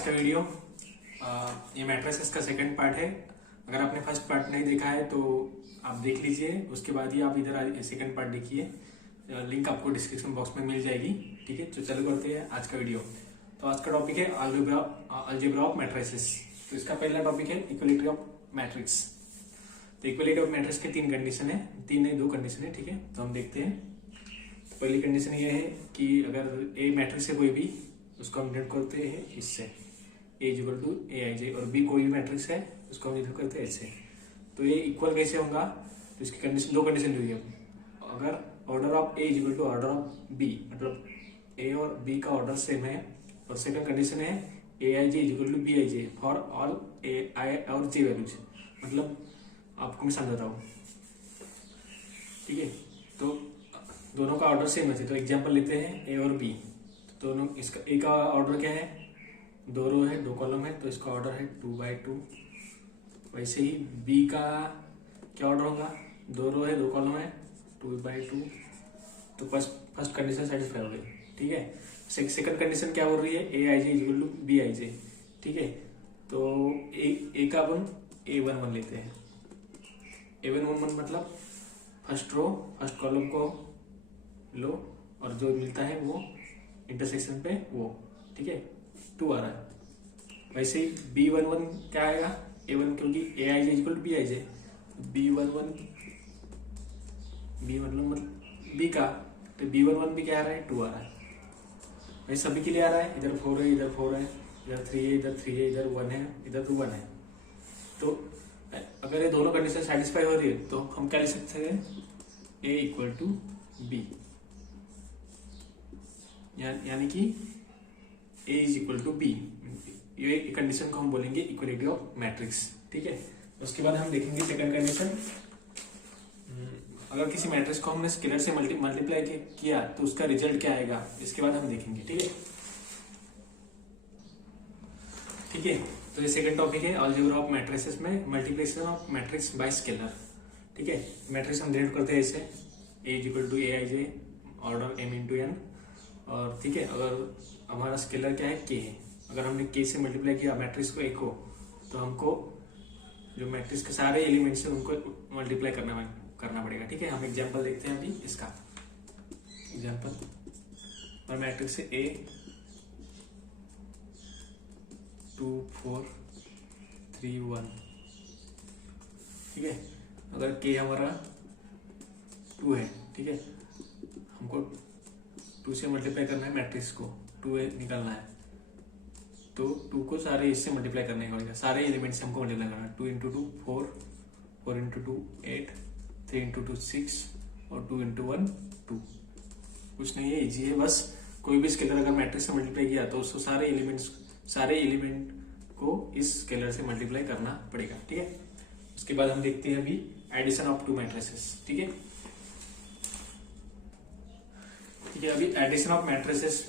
आज का वीडियो। ये मैट्रिसेस का सेकंड पार्ट है। अगर आपने फर्स्ट पार्ट नहीं देखा है तो आप देख लीजिए, उसके बाद ही आप इधर सेकंड पार्ट देखिए। लिंक आपको डिस्क्रिप्शन बॉक्स में मिल जाएगी। ठीक है, तो चलो करते हैं आज का वीडियो। तो आज का टॉपिक है अलजेब्रा ऑफ मैट्रिसेस। तो इसका पहला टॉपिक है इक्वलिटी ऑफ मैट्रिक्स। तो इक्वलिटी ऑफ मैट्रिक्स के तीन कंडीशन है, तीन नहीं दो कंडीशन है। ठीक है, तो हम देखते हैं। तो पहली कंडीशन ये है कि अगर ए मैट्रिक्स है कोई भी, उसको हम डिनोट करते हैं इससे, ए इक्वल टू ए आई जे, और बी कोई भी मैट्रिक्स है उसको हम डिनोट करते हैं ऐसे। तो ये इक्वल कैसे होगा? तो इसकी कंडीशन, दो कंडीशन दी हुई है। अगर order of A equal to order of B, मतलब ए और बी का ऑर्डर सेम है। और सेकंड कंडीशन है A I J equal to B I J for all A I और जे वैल्यूज। मतलब आपको मैं समझाता हूँ। ठीक है, तो दोनों का ऑर्डर सेम है। तो एग्जांपल लेते हैं ए और बी। तो दोनों, इसका ए का ऑर्डर क्या है? दो रो है, दो कॉलम है, तो इसका ऑर्डर है 2/2। वैसे ही बी का क्या ऑर्डर होगा? दो रो है, दो कॉलम है, 2/2। तो फर्स्ट कंडीशन सेटिस्फाई हो गई। ठीक है, सेकंड कंडीशन क्या हो रही है? A I J equal to B I जे। ठीक है, तो ए का अपन A11 लेते हैं। A11 मतलब फर्स्ट रो फर्स्ट कॉलम को लो और जो मिलता है वो इंटरसेक्शन पे वो। ठीक है, 2 आ रहा है। वैसे ही B11 क्या आएगा? A1, क्योंकि A I J equal to B I J, B11 मतलब बी का, तो B11 भी क्या आ रहा है? 2 आ रहा है। वैसे सभी के लिए आ रहा है। इधर 4 है, इधर 4 है, इधर 3 है, इधर 3 है, इधर 1 है, इधर 2 1 है। तो अगर ये दोनों कंडीशन सेटिस्फाई हो रही है तो हम क्या लिख सकते हैं? ए इक्वल टू बी, यानी कि ए इज इक्वल टू बी। ये कंडीशन को हम बोलेंगे इक्वलिटी ऑफ मैट्रिक्स। ठीक है, उसके बाद हम देखेंगे सेकंड कंडीशन। अगर किसी मैट्रिक्स को हमने स्केलर से मल्टीप्लाई किया तो उसका रिजल्ट क्या आएगा, इसके बाद हम देखेंगे। ठीक है, ठीक है। तो ये सेकंड टॉपिक है अलजेब्रा ऑफ मैट्रिसेस में multiplication of matrix by scalar. ठीक है, मैट्रिक्स हम डिनोट करते हैं ऐसे, A equal to A I J order m into N. और ठीक है, अगर हमारा स्केलर क्या है? के है। अगर हमने के से मल्टीप्लाई किया मैट्रिक्स को, ए को, तो हमको जो मैट्रिक्स के सारे एलिमेंट्स है उनको मल्टीप्लाई करना पड़ेगा। ठीक है, हम एग्जांपल देखते हैं अभी इसका। एग्जांपल और मैट्रिक्स है ए 2 4 3 1। ठीक है, अगर के हमारा 2 है, ठीक है, हमको 2 से मल्टीप्लाई करना है मैट्रिक्स को, 2 निकालना है, तो 2 को सारे इससे मल्टीप्लाई करने का पड़ेगा, सारे एलिमेंट से हमको मल्टीप्लाई करना है। 2 × 2 4, 4 × 2 8, 3 × 2 6 और 2 × 1 2। कुछ नहीं है, इजी है। बस कोई भी स्केलर अगर मैट्रिक्स से मल्टीप्लाई किया तो उसको सारे एलिमेंट को इस स्केलर से मल्टीप्लाई करना पड़ेगा। ठीक है, उसके बाद हम देखते हैं अभी एडिशन ऑफ 2 मैट्रिसेस। ठीक है, ठीक है, अभी एडिशन ऑफ मैट्रिसेस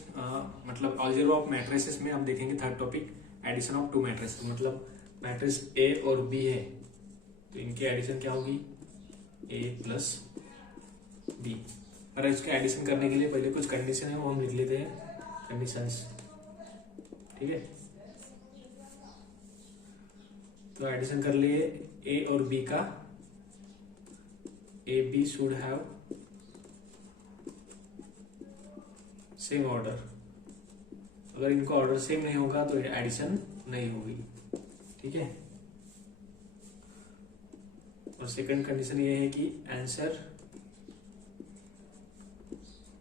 मतलब अलजेब्रा ऑफ मैट्रिसेस में हम देखेंगे third topic, addition of 2 matrices. मतलब मैट्रिक्स ए और बी है तो इनकी एडिशन क्या होगी? A plus B. अगर इसका एडिशन करने के लिए पहले कुछ कंडीशन है वो हम लिख लेते हैं, कंडीशंस। ठीक है, तो एडिशन कर लिए ए और बी का। A B should have same order. अगर इनका ऑर्डर सेम नहीं होगा तो ये एडिशन नहीं होगी। ठीक है, और सेकंड कंडीशन ये है कि answer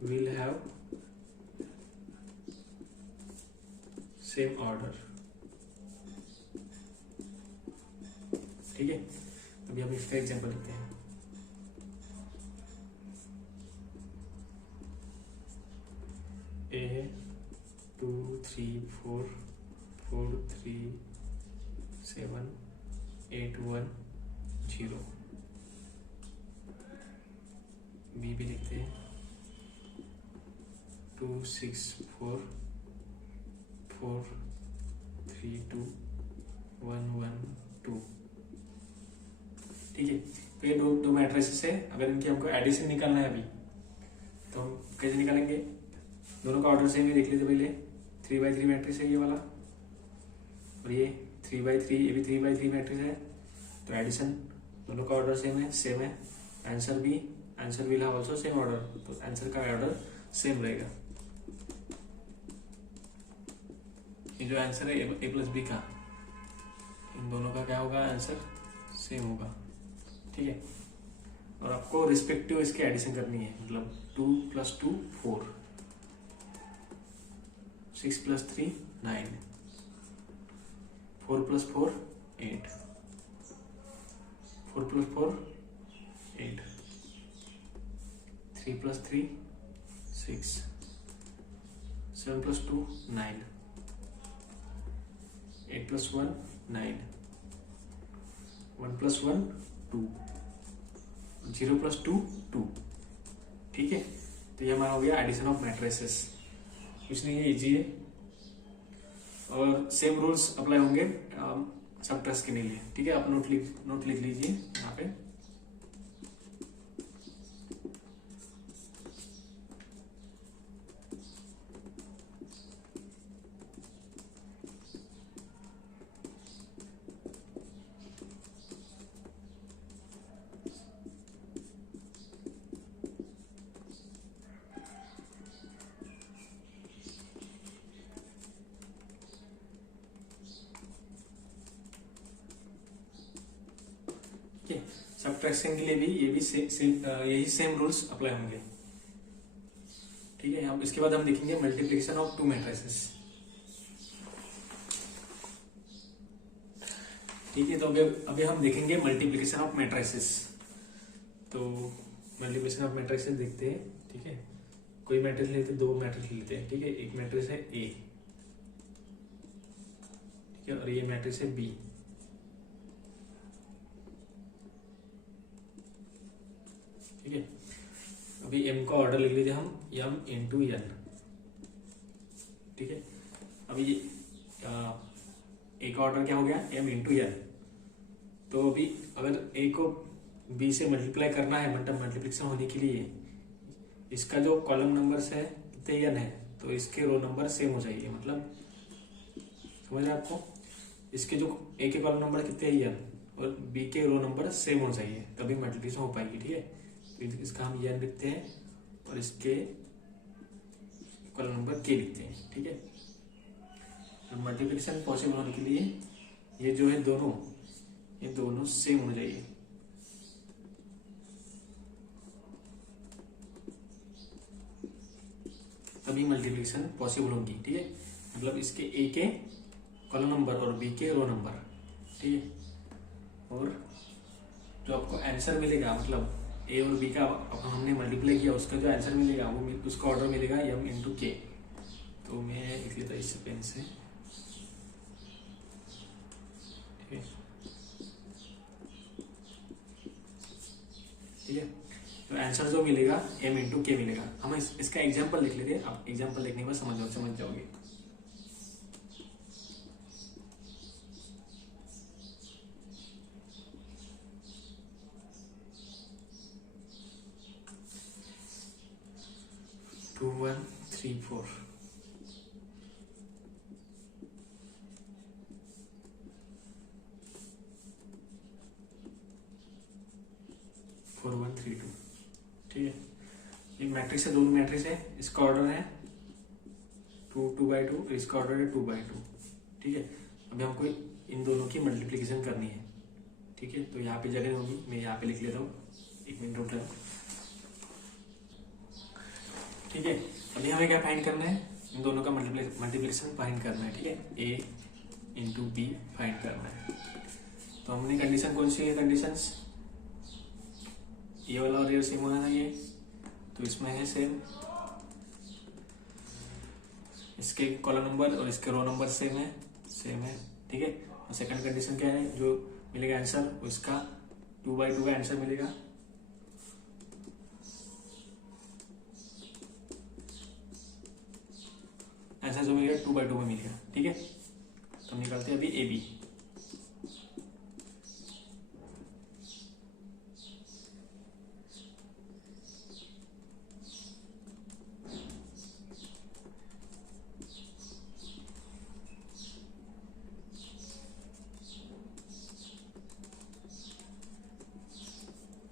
will have same order. ठीक है, अभी हम इसका एग्जांपल लेते हैं। ए 2 3 4 4 3 7 8 1 0। बी भी लिखते हैं 2 6 4 4 3 2 1 1 2। ठीक है, तो ये दो मैट्रिसेस है। अगर इनकी हमको एडिशन निकालना है अभी, तो हम कैसे निकालेंगे? दोनों का ऑर्डर सेम है, देख लीजिए पहले। 3/3 मैट्रिक्स है ये वाला, और ये 3/3, ये भी 3/3 मैट्रिक्स है, तो एडिशन दोनों का ऑर्डर सेम है। Answer will have also same order, तो आंसर का ऑर्डर सेम रहेगा। ये जो आंसर है ए प्लस बी का, इन दोनों का क्या होगा, आंसर सेम होगा, ठीक है। और आपको रिस्पेक्टिव इसके एडिशन करनी है, मतलब 2 + 2 4, 6 + 3 9, 4 + 4 8, 4 + 4 8, 3 + 3 6, 7 + 2 9, 8 + 1 9, 1 + 1 2, 0 + 2 2, ठीक है। तो ये हमारा हो गया एडिशन ऑफ मैट्रिसेस। कुछ नहीं है, इजी है, और सेम रूल्स अप्लाई होंगे सबट्रैक्शन के लिए, ठीक है। आप नोट लिख लीजिए यहाँ पे। सबट्रैक्शन के लिए भी ये भी यही सेम रूल्स अप्लाई होंगे, ठीक है। अब इसके बाद हम देखेंगे मल्टीप्लिकेशन ऑफ 2 मैट्रिसेस, ठीक है। तो अभी हम देखेंगे मल्टीप्लिकेशन ऑफ मैट्रिसेस। तो मल्टीप्लिकेशन ऑफ मैट्रिसेस देखते हैं, ठीक है। कोई मैट्रिक्स लेते हैं, 2 मैट्रिक्स लेते हैं, ठीक है। एक मैट्रिक्स है ए, ठीक है, और ये मैट्रिक्स है बी, ठीक है। अभी m का ऑर्डर लिख लीजिए हम, m × n, ठीक है। अभी a का ऑर्डर क्या हो गया, m × n। तो अभी अगर a को b से मल्टीप्लाई करना है, मतलब मल्टीप्लिकेशन होने के लिए, इसका जो कॉलम नंबर्स है कितने n है, तो इसके रो नंबर सेम हो जाइए, मतलब समझ रहे हैं आपको। इसके जो a के कॉलम नंबर कितने n और b के रो नंबर सेम हो जाइए, तभी मल्टीप्लिकेशन हो पाएगी, ठीक है। इसका हम n लिखते हैं और इसके कॉलम नंबर k लिखते हैं, ठीक है। तो मल्टीप्लिकेशन पॉसिबल होने के लिए ये जो है ये दोनों सेम होने चाहिए, तभी मल्टीप्लिकेशन पॉसिबल होगी, ठीक है। मतलब इसके a के कॉलम नंबर और b के रो नंबर, ठीक है। और जो आपको आंसर मिलेगा, मतलब ए और बी का हमने मल्टीप्लाई किया, उसका जो आंसर मिलेगा वो उसका ऑर्डर मिलेगा m × k। तो मैं लिख लेता इस पेन से, ठीक है, ठीक है। तो आंसर जो मिलेगा m × k मिलेगा। हम इसका एग्जांपल लिख लेते हैं, आप एग्जांपल लिखने के बाद समझ जाओगे। टू 1 3 4, 4 1 3 2, ठीक है। ये मैट्रिक्स है, दोनों मैट्रिक्स है, इसका ऑर्डर है 2 2/2, इसका ऑर्डर है 2/2, ठीक है। अभी हमको इन दोनों की मल्टीप्लिकेशन करनी है, ठीक है। तो यहाँ पे जगह होगी, मैं यहाँ पे लिख लेता हूँ, 1 मिनट रुक जाओ, ठीक है। अभी हमें क्या फाइंड करना है, इन दोनों का मल्टीप्लिकेशन फाइंड करना है, ठीक है। a × b फाइंड करना है। तो हमने कंडीशन कौन सी है, कंडीशंस ये वाला और ये सेम होना चाहिए, तो इसमें है सेम, इसके कॉलम नंबर और इसके रो नंबर सेम है, ठीक है। और सेकंड कंडीशन क्या है, जो मिलेगा आंसर वो इसका 2/2 का आंसर मिलेगा, आंसर जो मिलेगा 2/2 में मिलेगा, ठीक है। तो हम निकालते हैं अभी ए बी।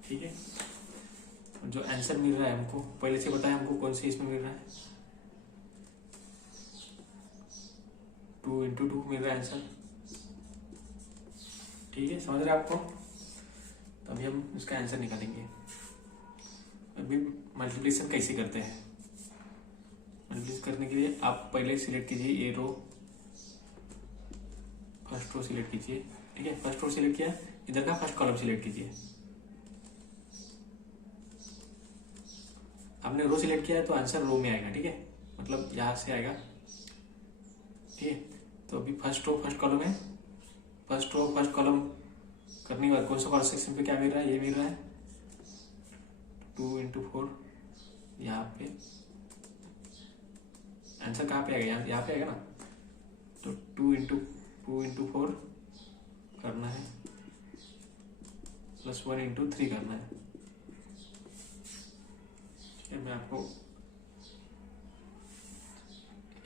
ठीक है। जो आंसर मिल रहा है हमको पहले से बताया हमको कौन से इसमें मिल रहा है, 2 × 2 मिल रहा है आंसर। ठीक है, समझ रहे हैं आपको। तो अभी हम उसका आंसर निकालेंगे। अभी मल्टीप्लिकेशन कैसे करते हैं, मल्टीप्लिकेशन करने के लिए आप पहले सिलेक्ट कीजिए ये रो, फर्स्ट रो सिलेक्ट कीजिए। ठीक है, फर्स्ट रो सिलेक्ट किया, इधर का फर्स्ट कॉलम सिलेक्ट कीजिए। आपने रो सिलेक्ट किया है तो आंसर रो में आएगा। ठीक है, मतलब यहां से आएगा। ठीक है, तो अभी फर्स्ट रो फर्स्ट कॉलम है, फर्स्ट रो फर्स्ट कॉलम करने के बाद कौन सा कॉलम सेक्शन पे क्या मिल रहा है, ये मिल रहा है 2 × 4। यहाँ पे आंसर कहाँ पे आएगा, यहाँ पे आएगा ना। तो 2 × 4 करना है प्लस 1 × 3 करना है। ठीक है, मैं आपको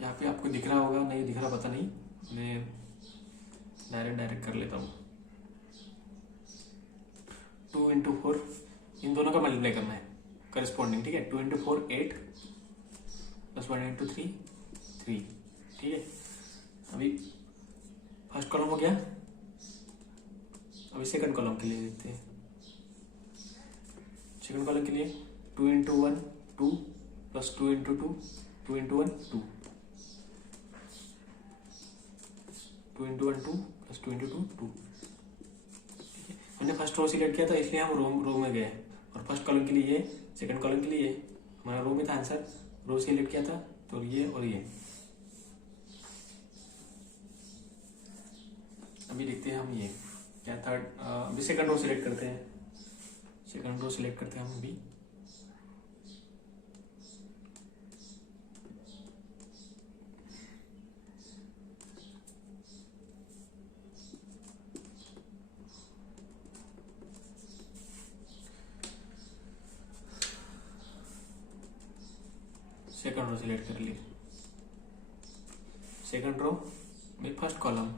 यहाँ पे आपको दिख रहा होगा, नहीं दिख रहा पता नहीं, मैं डायरेक्ट कर लेता हूँ। 2 × 4 इन दोनों का मल्टीप्लाई करना है करस्पॉन्डिंग। ठीक है, 2 × 4 8 प्लस 1 × 3 3। ठीक है, अभी फर्स्ट कॉलम हो गया, अभी सेकंड कॉलम के लिए देखते हैं। सेकंड कॉलम के लिए 2 × 1 2 प्लस 2 × 2 2 × 1 2 2 × 1 2 प्लस 2 × 2 2। ठीक है, हमने फर्स्ट रो सिलेक्ट किया था इसलिए हम रो में गए, और फर्स्ट कॉलम के लिए ये, सेकंड कॉलम के लिए हमारा रो में था आंसर, रो सिलेक्ट किया था तो ये और ये। अभी देखते हैं हम ये क्या थर्ड, अभी सेकंड रो सिलेक्ट करते हैं। सेकंड रो सिलेक्ट करते हैं हम अभी। सेकंड रो सिलेक्ट कर ली। सेकंड रो में first column,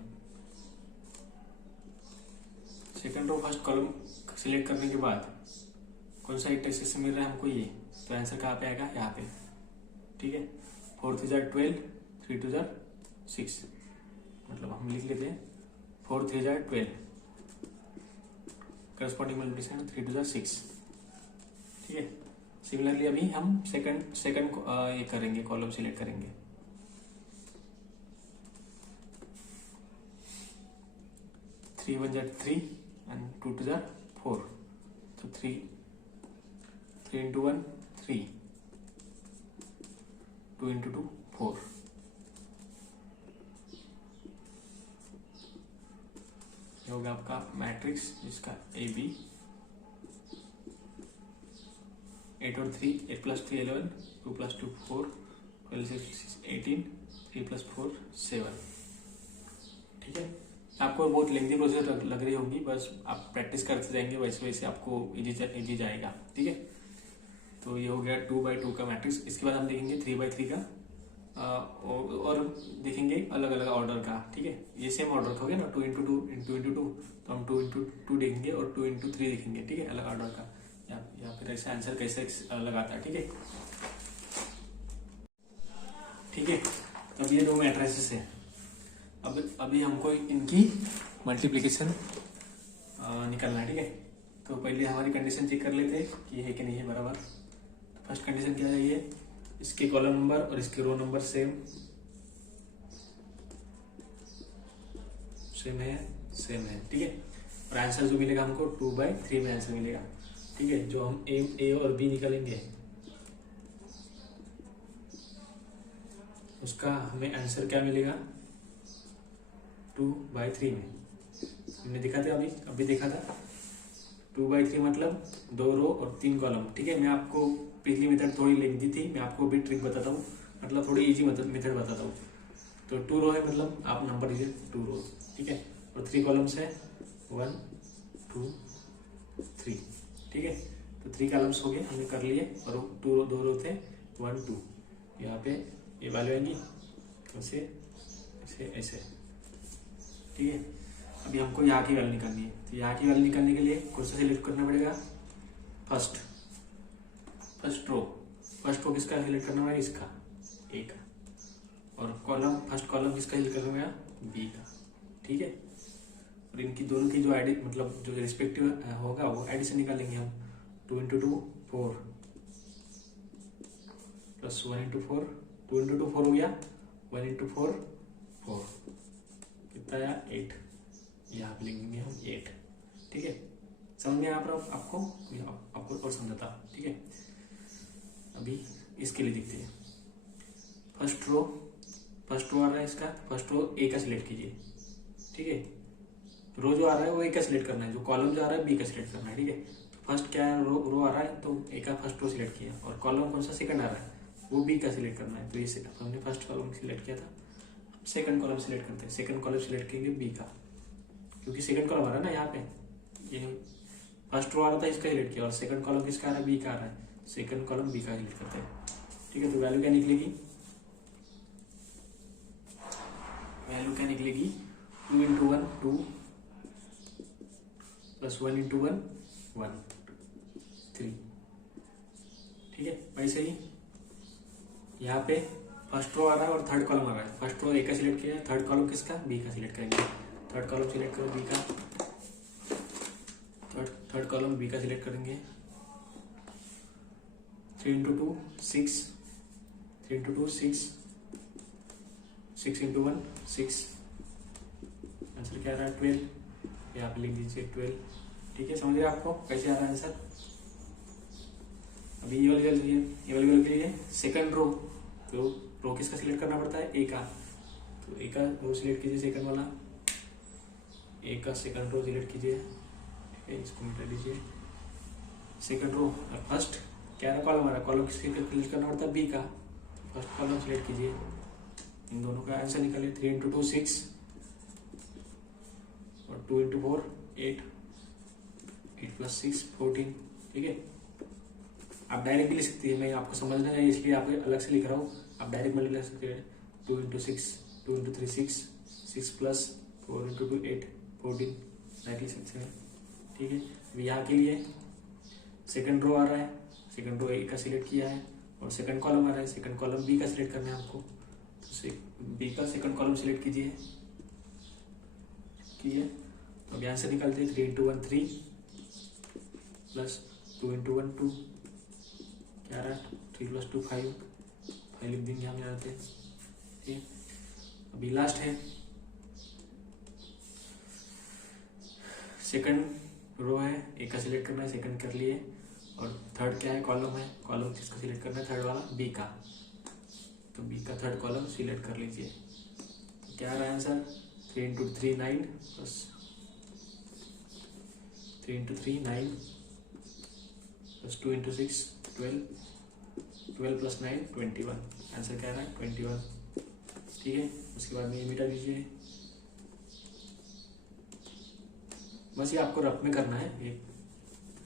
second row first column select करने के बाद कौन सा एक सेक्शन मिल रहा है हमको, ये, तो आंसर कहाँ पे आएगा, यहाँ पे। ठीक है, 4 × 3 = 12 3 × 2 = 6, मतलब हम लिख लेते हैं 4 × 3 = 12, करस्पॉन्डिंग मल्टीप्लिकेशन 3 × 2 = 6। ठीक है, सिमिलरली अभी हम सेकंड ये करेंगे, कॉलम सिलेक्ट करेंगे। थ्री 1 = 3 and 2 × 2 = 4, तो 3 × 1 3 2 × 2 4। ये होगा आपका मैट्रिक्स जिसका AB 8 और 3 8 + 3 11 2 + 2 4 12 6 18 3 + 4 7। ठीक है, आपको बहुत लेंथी प्रोसेस लग रही होगी, बस आप प्रैक्टिस करते जाएंगे, वैसे वैसे आपको इजी जाएगा। ठीक है, तो ये हो गया 2/2 का मैट्रिक्स। इसके बाद हम देखेंगे 3/3 का, और देखेंगे अलग अलग ऑर्डर का। ठीक है, ये सेम ऑर्डर हो गया ना, 2 × 2 × 2, तो हम 2 × 2 देखेंगे और 2 × 3 देखेंगे। ठीक है, अलग ऑर्डर का, या फिर ऐसा आंसर कैसे लगाता है। ठीक है, ठीक है, अब ये 2 मैट्रिसेस है। अभी हमको इनकी मल्टीप्लिकेशन निकालना है। ठीक है, तो पहले हमारी कंडीशन चेक कर लेते हैं कि है कि नहीं है बराबर। तो फर्स्ट कंडीशन क्या है, ये इसके कॉलम नंबर और इसके रो नंबर सेम है। ठीक है, और आंसर जो मिलेगा हमको 2/3 में आंसर मिलेगा। ठीक है, जो हम ए और बी निकालेंगे उसका हमें आंसर क्या मिलेगा, 2/3 में। हमने देखा था अभी देखा था 2/3 मतलब 2 रो और 3 कॉलम। ठीक है, मैं आपको पिछली मेथड थोड़ी लेंथी थी, मैं आपको भी ट्रिक बताता हूँ, मतलब थोड़ी इजी मेथड बताता हूँ। तो 2 रो है, मतलब आप नंबर दीजिए 2 रो। ठीक है, और 3 कॉलम्स है 1 2 3। ठीक है, तो 3 कॉलम्स हो गए, हमने कर लिए, और 2 रो थे 1 2। यहाँ पे ये वैल्यू आएंगी ऐसे ऐसे ऐसे। ठीक है, अभी हमको यहाँ की वैल्यू निकालनी है। तो यहाँ की वैल्यू निकालने के लिए कौन सा सिलेक्ट करना पड़ेगा, फर्स्ट फर्स्ट रो किसका सिलेक्ट करना है, इसका ए का, और कॉलम फर्स्ट कॉलम किसका सिलेक्ट करना है, बी का, ठीक है। और इनकी दोनों की जो एडि मतलब जो रिस्पेक्टिव होगा वो एडिशन निकालेंगे हम। 2 × 2 4 प्लस 1 × 4, 2 × 2 4 हो गया, 1 × 4 4, कितना आया 8, यहाँ पे लिखेंगे हम 8, ठीक है। समझ में आपको और समझाता, ठीक है। अभी इसके लिए देखते हैं। फर्स्ट रो आ रहा है इसका, फर्स्ट रो ए का सिलेक्ट कीजिए, ठीक है। रो जो आ रहा है वो ए का सिलेक्ट करना है, जो कॉलम जो आ रहा है बी का सिलेक्ट करना है, ठीक है। फर्स्ट क्या है, रो आ रहा है तो ए का फर्स्ट रो सिलेक्ट किया, और कॉलम कौन सा सेकंड आ रहा है वो बी का सिलेक्ट करना है, तो ये हमने फर्स्ट कॉलम सिलेक्ट किया था, सेकंड कॉलम सिलेक्ट करते हैं। सेकंड कॉलम सिलेक्ट करेंगे बी का, क्योंकि सेकंड कॉलम आ रहा है ना यहाँ पे, ये फर्स्ट रो आ रहा था इसका सिलेक्ट किया, और सेकंड कॉलम किसका आ रहा है, बी का आ रहा है, सेकंड कॉलम बी का सिलेक्ट करते हैं, ठीक है। तो वैल्यू क्या निकलेगी, 2 × 1 2 प्लस 1 × 1 1 3, ठीक है। वैसे ही यहाँ पे फर्स्ट रो आ रहा है और थर्ड कॉलम आ रहा है, फर्स्ट रो ए का सिलेक्ट किया है, थर्ड कॉलम किसका, बी का सिलेक्ट करेंगे। थर्ड कॉलम सिलेक्ट करो बी का, थर्ड कॉलम बी का सिलेक्ट करेंगे। 3 × 2 6, 3 × 2 6, 6 × 1 6, आंसर क्या आ रहा है 12, यहाँ पे लिख दीजिए 12, ठीक है। समझ रहे आपको कैसे आ रहा है आंसर। अभी ये वाली वैल्यू के लिए सेकंड रो, तो रो किसका सिलेक्ट करना पड़ता है, ए का, तो ए का रो सिलेक्ट कीजिए, सेकंड वाला ए का सेकंड रो सिलेक्ट कीजिए, ठीक है। इसको मिटा दीजिए, सेकंड रो। फर्स्ट क्या रहा, कॉलम आ रहा है, कॉलम किसका सिलेक्ट करना पड़ता है, बी का, फर्स्ट कॉलम सिलेक्ट कीजिए। इन दोनों का आंसर निकालिए, 3 × 2 6 और 2 × 4 8, 8 + 6 14, ठीक है। आप डायरेक्ट भी लिख सकती है, मैं आपको समझना है इसलिए आपको अलग से लिख रहा हूँ, आप डायरेक्ट मल्टीप्लाई लिख सकते हैं। 2 × 6 2 × 3 6 6 + 4 × 2 8 14, डायरेक्ट लिख सकते हैं, ठीक है। अभी यहाँ के लिए सेकंड रो आ रहा है, सेकंड रो ए का सिलेक्ट किया है, और सेकंड कॉलम आ रहा है, सेकंड कॉलम बी का सिलेक्ट करना है हमको, तो बी का सेकंड कॉलम सिलेक्ट कीजिए, तो अभी आंसर निकालते हैं। 3 × 1 3 प्लस 2 × 1 2, क्या रहा है 3 + 2 5 लिख देंगे हम यहाँ पे, ठीक है। अभी लास्ट है, सेकंड रो है, ए का सिलेक्ट करना है, सेकंड कर लिए, और थर्ड क्या है, कॉलम है, कॉलम किसका सिलेक्ट करना है, थर्ड वाला बी का, तो बी का थर्ड कॉलम सिलेक्ट कर लीजिए। तो क्या रहा है आंसर, 3 × 3 9 प्लस 3 × 3 9 प्लस 2 × 6 12, 12 + 9 21, आंसर क्या रहा है 21, ठीक है। उसके बाद में ये मिटा दीजिए, बस ये आपको रफ में करना है, ये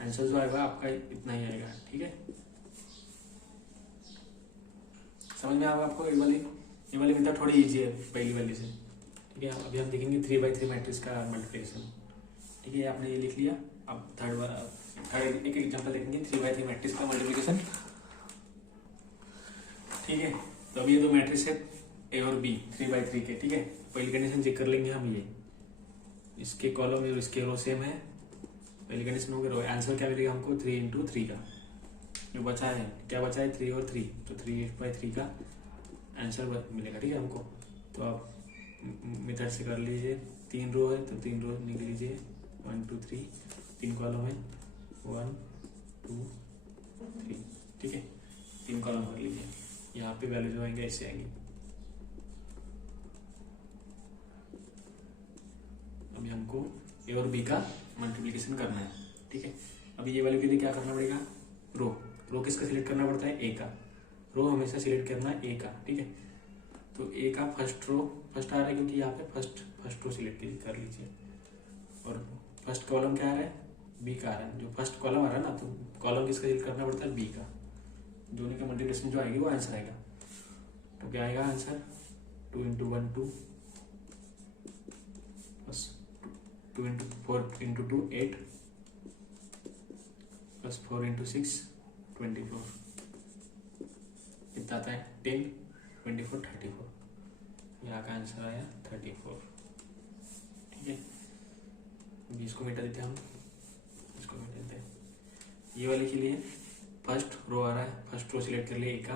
आंसर जो आएगा आपका इतना ही आएगा, ठीक है। समझ में आएगा आपको, ये वाली मेथड थोड़ी इजी है पहली वाली से, ठीक है। अभी हम देखेंगे 3×3 मैट्रिक्स का मल्टीप्लिकेशन, ठीक है। आपने ये लिख लिया, अब थर्ड एक एग्जांपल देखेंगे 3×3 मैट्रिक्स का मल्टीप्लिकेशन, ठीक है। तो अभी ये दो मैट्रिक्स है ए और बी 3×3 के, ठीक है। पहली कंडीशन चेक कर लेंगे हम, ये इसके कॉलम और इसके रो सेम है, पहली कंडीशन हो गई। आंसर क्या मिलेगा हमको, 3 × 3 का, जो बचा है क्या बचा है 3 और 3, तो 3/3 का आंसर मिलेगा, ठीक है हमको। तो आप मेथड से कर लीजिए, 3 रो है तो 3 रो निकल लीजिए, 1 2 3, 3 कॉलम है 1 2 3, ठीक है। 3 कॉलम कर लीजिए, यहाँ पे वैल्यू जो आएंगे ऐसे आएंगे। अभी हमको ए और बी का मल्टीप्लिकेशन करना है, ठीक है। अभी ये वैल्यू के लिए क्या करना पड़ेगा, रो किसका सिलेक्ट करना पड़ता है, ए का, रो हमेशा सिलेक्ट करना है ए का, ठीक है। तो ए का फर्स्ट आ रहा है, क्योंकि यहाँ पे फर्स्ट रो सिलेक्ट कर लीजिए, और फर्स्ट कॉलम क्या आ रहा है, बी का आ रहा है, जो फर्स्ट कॉलम आ रहा है ना, तो कॉलम किसका सिलेक्ट करना पड़ता है, बी का, दोनों का मल्टीप्लिकेशन जो आएगी वो आंसर आएगा। तो क्या आएगा आंसर, 2 × 1 2 प्लस 2 × 4 × 2 8 प्लस 4 इंटू 6 24, कितना आता है 10, 24, 34। यहाँ का आंसर आया 34। ठीक है, अभी इसको मिटा देते हैं हम, इसको मिटा देते हैं। ये वाले के लिए फर्स्ट रो आ रहा है, फर्स्ट रो सिलेक्ट कर लिए ए का,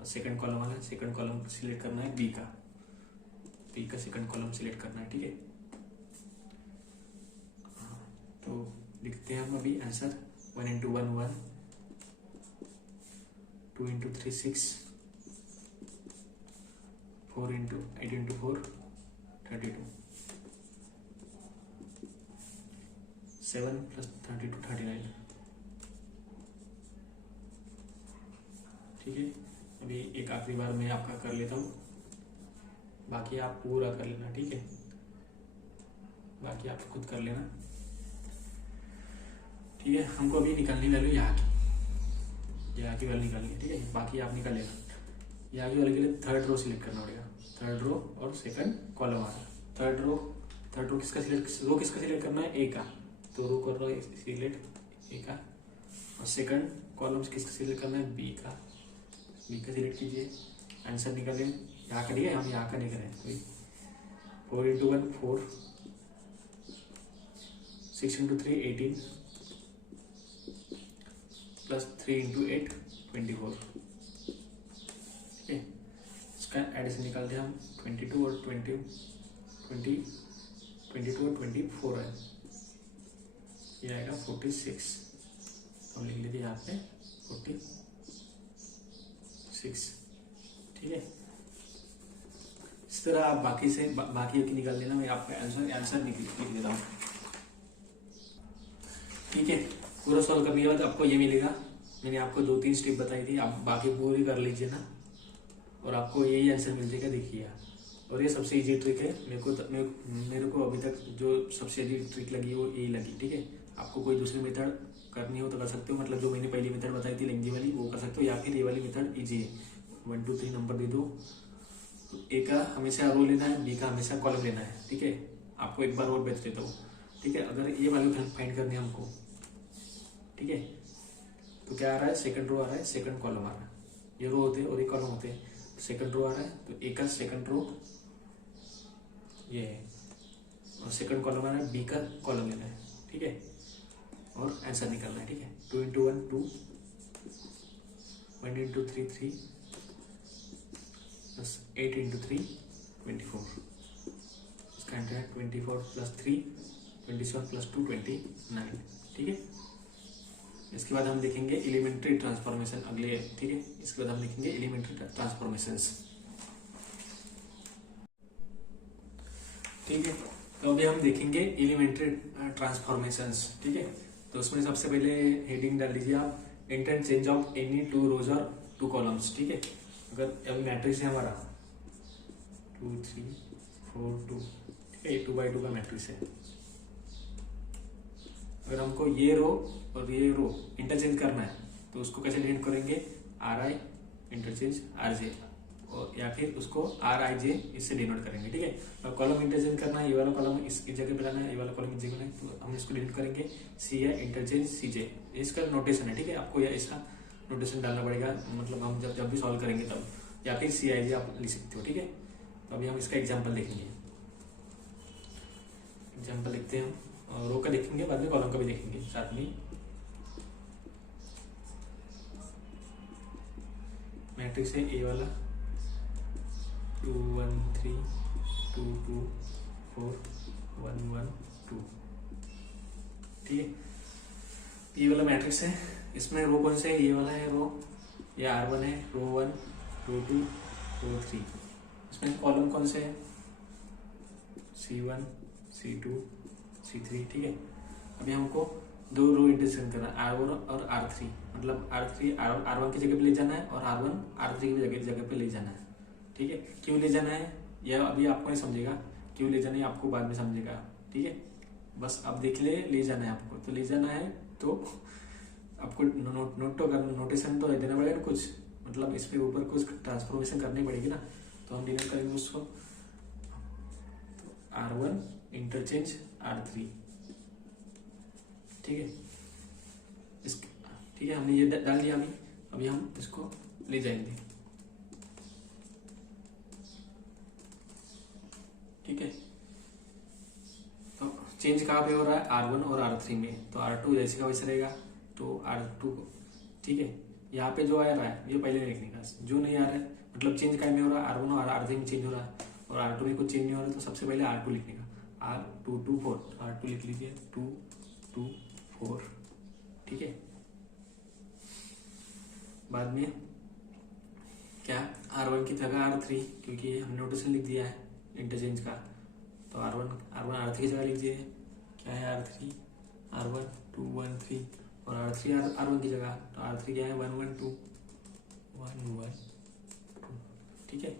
और सेकंड कॉलम वाला सेकंड कॉलम सिलेक्ट करना है बी का सेकंड कॉलम सिलेक्ट करना है। ठीक है, तो लिखते हैं हम अभी answer. 1 into 1 1, 2 into 3 6, 4 into 8 into 4 32, 7 plus 32 39। ठीक है, अभी एक आखिरी बार मैं आपका कर लेता हूँ, बाकी आप पूरा कर लेना। ठीक है, बाकी आप खुद कर लेना। ठीक है, हमको अभी निकालनी वैल्यू यहाँ की वैल्यू निकालनी है। ठीक है, बाकी आप निकाल लेना। यहाँ की वैल्यू के लिए थर्ड रो सिलेक्ट करना पड़ेगा, थर्ड रो और सेकंड कॉलम आ रहा है। थर्ड रो किसका सिलेक्ट करना है, ए का, तो रो कर रहा है सिलेक्ट ए का, और सेकंड कॉलम किसका सिलेक्ट करना है, बी का सिलेक्ट कीजिए। आंसर निकालें, यहाँ का दिया, हम यहाँ का नहीं करें कोई। 4 इंटू 1 4, 6 इंटू 3 18, प्लस 3 इंटू 8 24। ठीक है, इसका एडिशन निकालते हैं हम। 22 और 24 है, ये आएगा 46। हम लिख लेते यहाँ पे 46। ठीक है, इस तरह आप बाकी की निकाल लेना। मैं आपका आंसर लिख देता हूँ। ठीक है, पूरा सॉल्व करने के बाद आपको ये मिलेगा। मैंने आपको 2-3 स्टेप बताई थी, आप बाकी पूरी कर लीजिए ना, और आपको यही आंसर मिल जाएगा। देखिए, और ये सबसे इजी ट्रिक है। मेरे को अभी तक जो सबसे इजी ट्रिक लगी वो यही लगी। ठीक है, आपको कोई दूसरी मेथड करनी हो तो कर सकते हो, मतलब जो मैंने पहली मेथड बताई थी लेंगी वाली, वो कर सकते हो, या फिर ये वाली मेथड इजी है। 1 2 3 नंबर दे दो, ए का हमेशा रो लेना है, बी का हमेशा कॉलम लेना है। ठीक है, आपको एक बार और बता देता हूँ। ठीक है, अगर ये वैल्यू फाइंड करनी है हमको, ठीक है, तो क्या आ रहा है, सेकंड रो आ रहा है, सेकंड कॉलम आ रहा है। ये रो होते हैं और ये कॉलम होते हैं। सेकंड रो आ रहा है तो ए का सेकंड रो ये है, और सेकंड कॉलम आ रहा है, बी का कॉलम लेना है। ठीक है, और आंसर निकालना है। ठीक है, 2 इंटू 1 2, 1 इंटू 3 3, प्लस 8 इंटू 3 24। इसका आंसर है 24 प्लस 3 27 प्लस 2 29। ठीक है, इसके बाद हम देखेंगे एलिमेंट्री ट्रांसफॉर्मेशन अगले। ठीक है, इसके बाद हम देखेंगे एलिमेंट्री ट्रांसफॉर्मेशंस। ठीक है, तो अभी हम देखेंगे एलिमेंट्री ट्रांसफॉर्मेशंस। ठीक है, तो उसमें सबसे पहले हेडिंग डाल दीजिए आप, इंटरचेंज ऑफ एनी 2 रोज और 2 कॉलम्स। ठीक है, अगर अभी मैट्रिक्स है हमारा 2 3 4 2, ठीक है, 2 by 2 का मैट्रिक्स है। अगर हमको ये रो और ये रो इंटरचेंज करना है तो उसको कैसे डिनोट करेंगे, RI इंटरचेंज RJ, और या फिर उसको RIJ इससे डिनोट करेंगे। ठीक है, और कॉलम इंटरचेंज करना है, ये वाला कॉलम इस जगह पे लाना है, ये वाला कॉलम इस जगह पे, तो हम इसको डिनोट करेंगे CI इंटरचेंज CJ। इसका नोटेशन है। ठीक है, आपको यह इसका नोटेशन डालना पड़ेगा, मतलब हम जब भी सॉल्व करेंगे तब, या फिर CIJ आप लिख सकते हो। ठीक है, तो अभी हम इसका एग्जाम्पल देखेंगे। एग्जाम्पल लिखते हैं हम, रो का देखेंगे, बाद में कॉलम का भी देखेंगे साथ में। मैट्रिक्स है ए वाला 2 1 3 2 2 4 1 1 2। ठीक है, ये वाला मैट्रिक्स है। इसमें रो कौन से है, ये वाला है रो, ये R1 है, रो 1 रो 2 रो 3। इसमें कॉलम कौन से है, C1 C2 C3। ठीक है, अभी हमको 2 रो इंटरचेंज करना है, R1 और R3, मतलब R1 की जगह पे ले जाना है और R1 R3 की जगह पे ले जाना है। ठीक है, क्यों ले जाना है यह अभी आपको नहीं समझेगा, क्यों ले जाना है आपको बाद में समझेगा। ठीक है, बस आप देख ले जाना है आपको, तो ले जाना है तो आपको नोटेशन तो देना पड़ेगा ना कुछ, मतलब इस पे ऊपर कुछ ट्रांसफॉर्मेशन करनी पड़ेगी ना, तो हम डिनोट करेंगे उसको। तो R1 इंटरचेंज R3। ठीक है, ठीक है, हमने ये डाल दिया। अभी हम इसको ले जाएंगे, ठीक है। तो चेंज कहाँ पे हो रहा है, R1 और R3 में। तो R2 जैसे का वैसे रहेगा, तो R2 ठीक है। यहाँ पे जो आ रहा है ये पहले लिखने का, जो नहीं आ रहा है मतलब चेंज कहाँ में हो रहा है, R1 और R3 में चेंज हो रहा है, और R2 में कुछ चेंज नहीं हो रहा है, तो सबसे पहले R2 लिखने का। R2 2 4, R2 लिख लीजिए 2 2 4, ठीक है। बाद में क्या, R1 की जगह R3, क्योंकि हमने नोटेशन लिख दिया है इंटरचेंज का। तो R1 R3 की जगह लिख दिए, क्या है R3 R1 2 1 3, और R3 R1 की जगह, तो R3 क्या है 1 1 2 1 1 2, ठीक है।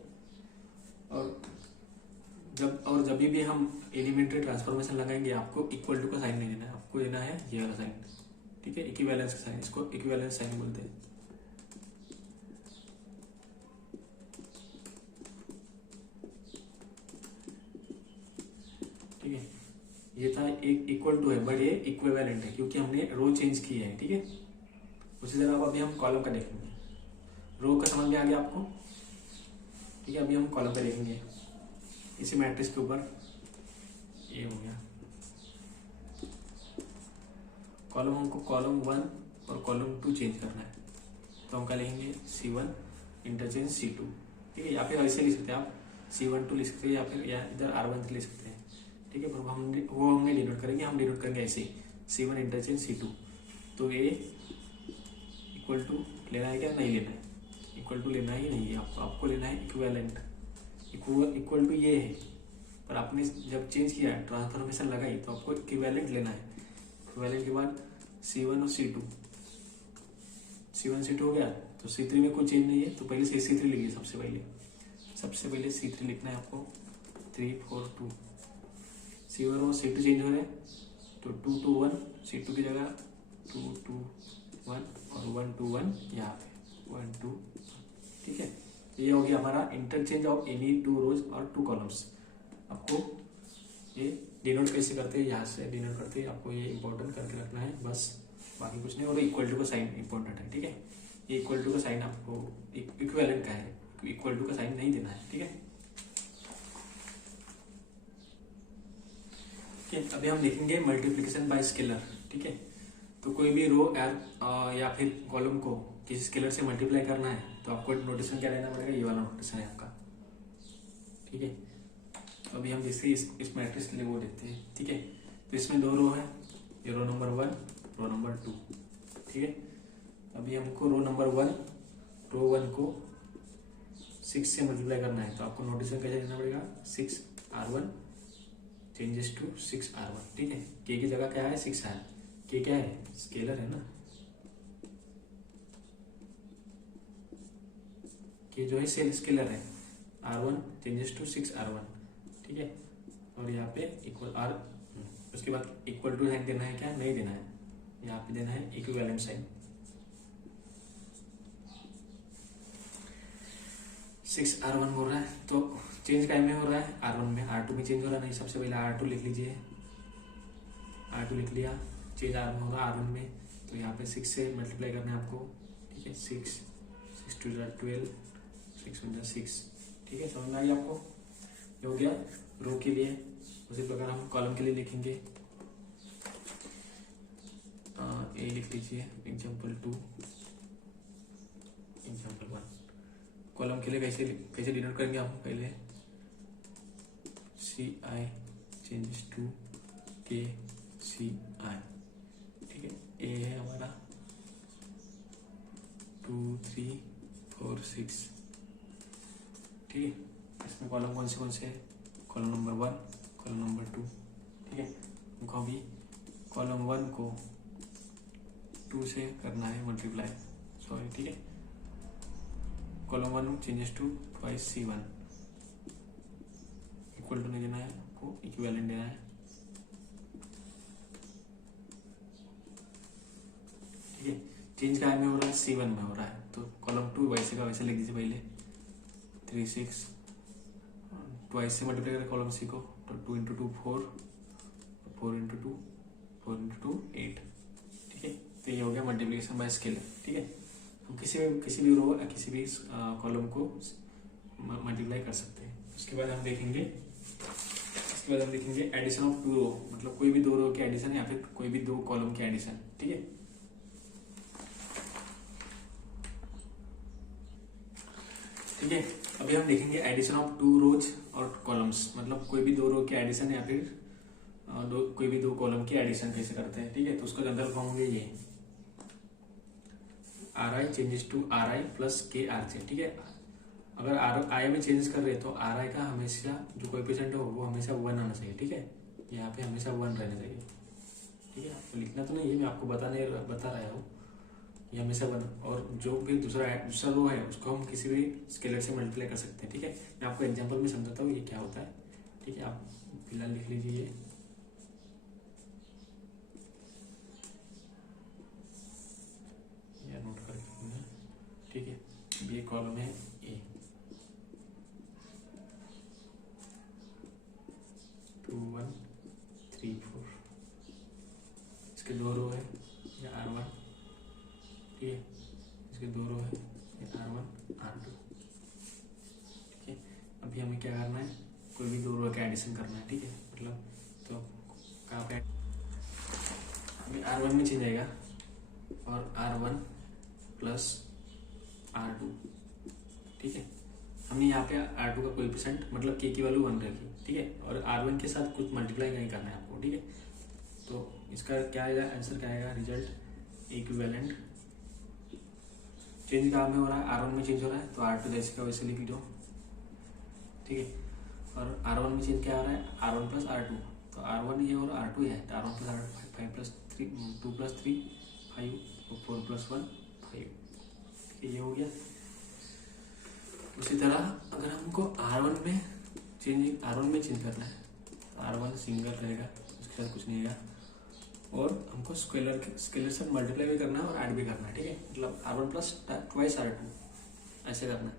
और जब भी हम एलिमेंट्री ट्रांसफॉर्मेशन लगाएंगे, आपको इक्वल टू का साइन नहीं देना है, आपको देना है ये वाला साइन, ठीक है, इक्विवेलेंस का साइन। इसको इक्विवेलेंस साइन बोलते हैं, ठीक है। ये था एक इक्वल टू है, बट ये इक्विवेलेंट है क्योंकि हमने रो चेंज की है, ठीक है। उसी तरह अब अभी हम कॉलम का देखेंगे। रो का समझ में आ गया आपको, ठीक है। अभी हम कॉलम का देखेंगे, इसी मैट्रिक्स के ऊपर ये हो गया कॉलम। हमको कॉलम 1 और कॉलम 2 चेंज करना है, तो हम क्या लिखेंगे C1 इंटरचेंज C2, ठीक है। या फिर ऐसे लिख सकते हैं आप, C12 लिख सकते हैं, या फिर इधर R13 लिख सकते हैं, ठीक है। पर हमने डिनोट करेंगे, हम डिनोट करेंगे ऐसे C1 इंटरचेंज C2। तो ये इक्वल टू लेना है क्या, नहीं लेना है, इक्वल टू लेना ही नहीं है आपको लेना है इक्विवेलेंट। इक्वल टू ये है, पर आपने जब चेंज किया ट्रांसफॉर्मेशन लगाई तो आपको इक्विवेलेंट लेना है। इक्विवेलेंट के बाद C1 और C2, C1 C2 हो गया, तो C3 में कोई चेंज नहीं है, तो पहले से C3 लिखिए। सबसे पहले C3 लिखना है आपको, 3 4 2। C1 और C2 चेंज हो रहे हैं, तो 2 2 1, C2 की जगह 2 2 1 और 1 2 1, यहाँ पे 1 2, ठीक है। ये हो गया हमारा इंटरचेंज ऑफ एनी 2 रोज और 2 कॉलम्स। आपको ये डिनोट कैसे करते हैं, यहाँ से डिनोट करते हैं, आपको ये इंपॉर्टेंट करके रखना है बस, बाकी कुछ नहीं। और इक्वल टू का साइन इंपॉर्टेंट है, ठीक है। ये इक्वल टू का साइन आपको इक्विवेलेंट का है, इक्वल टू का साइन नहीं देना है, ठीक है। अभी हम लिखेंगे मल्टीप्लिकेशन बाय स्केलर, ठीक है। तो कोई भी रो या फिर कॉलम को किसी स्केलर से मल्टीप्लाई करना है, तो आपको नोटेशन क्या लेना पड़ेगा, ये वाला नोटेशन है आपका, ठीक है। तो अभी हम जैसे इस मैट्रिक्स के लिए वो देखते हैं, ठीक है। तो इसमें 2 रो है, ये रो नंबर 1, रो नंबर 2, ठीक है। अभी हमको रो नंबर 1, रो 1 को 6 से मल्टीप्लाई करना है, तो आपको नोटेशन कैसे देना पड़ेगा, 6R1 चेंजेस टू 6R1, ठीक है। के की जगह क्या है, 6 है, के क्या है, स्केलर है ना, के जो है स्केलर है, R1 चेंजेस टू 6R1, ठीक है। और यहाँ पे इक्वल R, उसके बाद इक्वल टू साइन देना है क्या, नहीं देना है, यहाँ पे देना है इक्विवेलेंट साइन। 6R1 हो रहा है, तो चेंज काय में हो रहा है, R1 में। R2 में चेंज हो रहा नहीं, सबसे पहले R2 लिख लीजिए, R2 लिख लिया, चेंज R1 होगा R1 में, तो यहाँ पे 6 से मल्टीप्लाई करना है आपको, ठीक है। 6 6 2 12, 6 1 6, ठीक है। समझ में आ गया आपको, ये हो गया रो के लिए। उसी प्रकार हम कॉलम के लिए लिखेंगे, ए लिख लीजिए, एग्जाम्पल 2, एग्जाम्पल 1। कॉलम के लिए कैसे डिनोट करेंगे हम, पहले CI चेंजेस टू KCI, ठीक है। ए है हमारा 2 3 4 6, ठीक है। इसमें कॉलम कौन से है, कॉलम नंबर 1, कॉलम नंबर 2, ठीक है। हमको अभी कॉलम 1 को 2 से करना है मल्टीप्लाई, सॉरी, ठीक है। Column 1 changes to twice C1, equal to नहीं देना है आपको, इक्विवेलेंट देना है, ठीक है। चेंज क्या में हो रहा है, C1 में हो रहा है, तो कॉलम 2 वैसे का वैसे लिख दीजिए, पहले 3 6, ट्वाइस से मल्टीप्लाई करें कॉलम C को, तो 2 × 2 4, 4 × 2 4 × 2 8, ठीक है। तो ये हो गया मल्टीप्लिकेशन मल्टीप्लिकेशन बाय स्केलर, ठीक है। हम किसी भी रो या किसी भी कॉलम को मल्टीप्लाई कर सकते हैं। उसके बाद हम देखेंगे एडिशन ऑफ 2 रो, मतलब कोई भी 2 रो की एडिशन या फिर कोई भी 2 कॉलम की एडिशन, ठीक है। ठीक है, अभी हम देखेंगे एडिशन ऑफ 2 रोज और कॉलम्स, मतलब कोई भी 2 रो की एडिशन या फिर कोई भी 2 कॉलम की एडिशन कैसे करते हैं, ठीक है। तो उसका जनरल फॉर्म होंगे ये RI changes to RI plus KRJ, ठीक है। अगर RI में चेंज कर रहे हैं तो RI का हमेशा जो कोएफिशिएंट हो वो हमेशा 1 आना चाहिए, ठीक है। यहाँ पे हमेशा 1 रहना चाहिए, ठीक है। आपको लिखना तो नहीं है, मैं आपको बता रहा हूँ, ये हमेशा 1। और जो भी दूसरा रो है उसको हम किसी भी स्केलर से मल्टीप्लाई कर सकते हैं, ठीक है। मैं आपको एग्जाम्पल में समझाता हूँ ये क्या होता है, ठीक है। आप फिलहाल लिख लीजिए या नोट कर लीजिए, ठीक है। ये कॉलम है A, 2 1 3 4, इसके 2 रो है ये R1, ठीक है। इसके 2 रो है ये R1 R2, ठीक है। अभी हमें क्या करना है, कोई भी 2 रो का एडिशन करना है, ठीक है। मतलब तो कहाँ पे हमें R1 में चेंज आएगा और R1 प्लस R2, ठीक है। हमने यहाँ पे R2 का कोएफिशिएंट मतलब K की वैल्यू 1 रखी, ठीक है। और R1 के साथ कुछ मल्टीप्लाई नहीं करना है आपको, ठीक है। तो इसका क्या आएगा, आंसर क्या आएगा, रिजल्ट इक्विवेलेंट। चेंज कहाँ में हो रहा है, R1 में चेंज हो रहा है तो R2 जैसे का वैसे लिख दो, ठीक है। और R1 में चेंज क्या आ रहा है, R1 प्लस R2, तो R1 ये और R2 है, तो R1 plus R2 5 plus 3 2 plus 3 5 और 4 प्लस 1 5, ये हो गया। उसी तरह अगर हमको R1 में चेंज करना है तो R1 सिंगल रहेगा, उसके साथ कुछ नहीं रहेगा। और हमको स्केलर से मल्टीप्लाई भी करना है और ऐड भी करना है, ठीक है। मतलब R1 प्लस ट्वाइस R2 ऐसे करना है,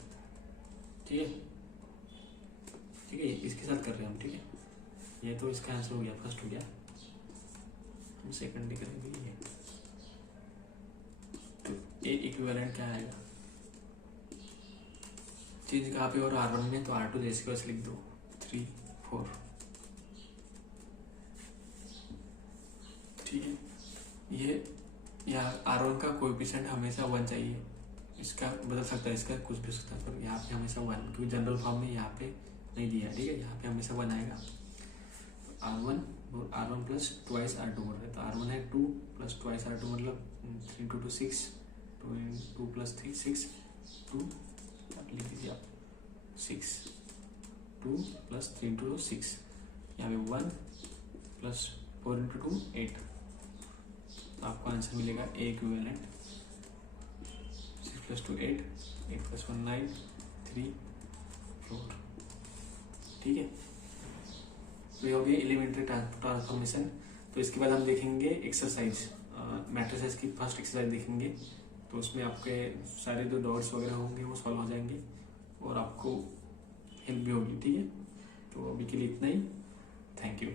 ठीक है। ठीक है, इसके साथ कर रहे हैं हम, ठीक है। ये तो इसका आंसर हो गया, फर्स्ट हो गया। हम सेकंड भी करेंगे ये। तो ए इक्विवेलेंट क्या आएगा, चेंज कहाँ पे और R1 में, तो R2 जैसे वैसे लिख दो 3 4, ठीक है। ये यहाँ R1 का कोएफिशिएंट हमेशा 1 चाहिए, इसका बदल सकता है, इसका कुछ भी सकता है, पर यहाँ पे हमेशा 1, क्योंकि जनरल फॉर्म में यहाँ पे नहीं दिया है, ठीक है। यहाँ पे हमेशा 1 आएगा। R1 प्लस ट्वाइस R2 बोल रहे हैं, तो R1 है 2 प्लस ट्वाइस R2 मतलब 3 2 6, 2 प्लस 3 6, 2 लिख दीजिए आप 6, 2 प्लस 3 2 6, यहाँ पे 1 प्लस 4 इंटू 2 8, तो आपको आंसर मिलेगा ए इक्विवेलेंट 6 प्लस 2 8, 8 प्लस 1 9 3 4, ठीक है। तो ये हो गया एलिमेंट्री ट्रांसफॉर्मेशन। तो इसके बाद हम देखेंगे एक्सरसाइज, मैट्रिसेस की फर्स्ट एक्सरसाइज देखेंगे। तो उसमें आपके सारे जो डॉट्स वगैरह होंगे वो सॉल्व हो जाएंगे और आपको हेल्प भी होगी, ठीक है। तो अभी के लिए इतना ही, थैंक यू।